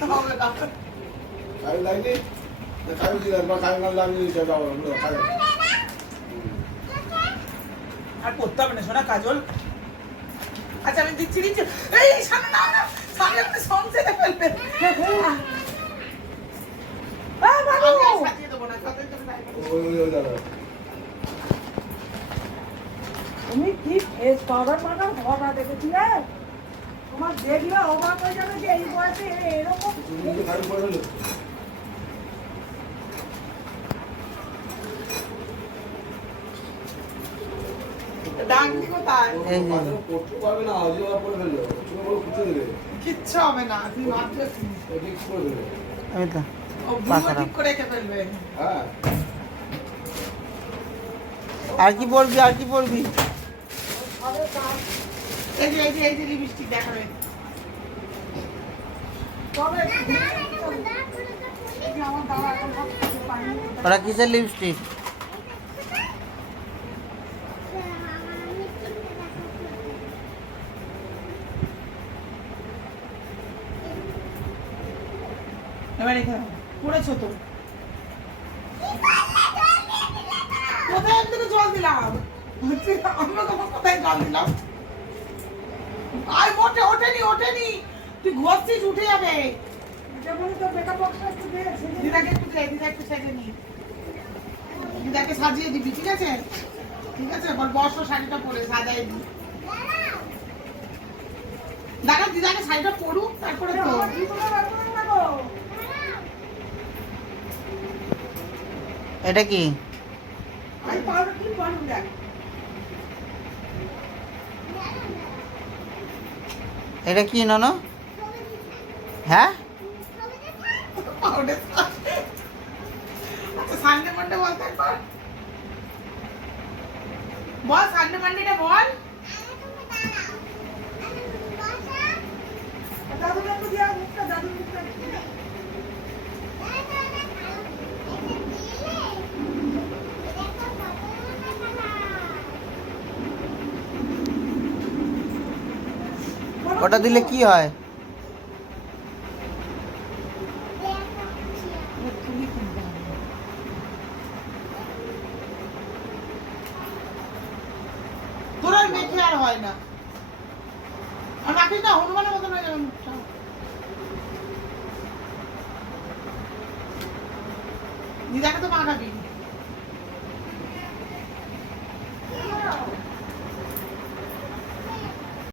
কাজল লাগনি কাজল দিলাম বা কাজল লাগনি সেটা কাজল আর করতে হবে না শোনা কাজল। আচ্ছা আমি দিচ্ছি দিচ্ছি। এই সামনে নাও না, সামনে একটা সংসে ফেলবে। তুমি কি ফেস পাউডার মাখার ঘটা দেখেছিলে? তোমার দেখলে অবাক হয়ে যাবে যে এই বয়সে এরকম। ডাকবি কোথায়? করতে পারবে না, পরে ফেললো ছোট বড় খুঁজে দেবে, কিচ্ছু হবে না, তুই ভাবছিস ঠিক করে দেবে। এই তো ও বুড়ো ঠিক করে রেখে ফেলবে। হ্যাঁ আর কি পড়বি আর কি পড়বি? এই যে এই যে এই যে লিপস্টিক দেখাবে। তবে এই যে আমার দাদা এখন সব কিছু পাইনি। ওরা কিসের লিপস্টিক? এবার এখানে পড়েছো তো কোথায় আমি তোকে জল দিলাম? আমরা তখন কোথায় জল দিলাম? আর মোটে ওঠেনি ওঠেনি, তুই ঘষছিস উঠে যাবে। যেমন তো মেকআপ বক্সটা একটু দে, সেজে দিদাকে একটু দে, দিদা একটু সেজে নি, দিদাকে সাজিয়ে দিবি, ঠিক আছে? ঠিক আছে, এবার বসো, শাড়িটা পরে সাজাই দি। দেখা দিদাকে শাড়িটা পরুক তারপরে তো। আমার জীবনে রাখবে না গো। এটা কি? আমি পাউডার কি পাউডার দেখ। এটা কি ননো? হ্যাঁ আচ্ছা সানডে মানডে বল তারপর বল, সানডে মানডেটা বল। দাদুকে একটু দিয়া মুখটা, দাদুর মুখটা একটু দিয়া। ওটা দিলে কি হয়? তোর আর মেখে আর হয় না, আর রাখিস না, হনুমানের মতন হয়ে যাবে মুখটা। দিদাকে তো মাখাবি।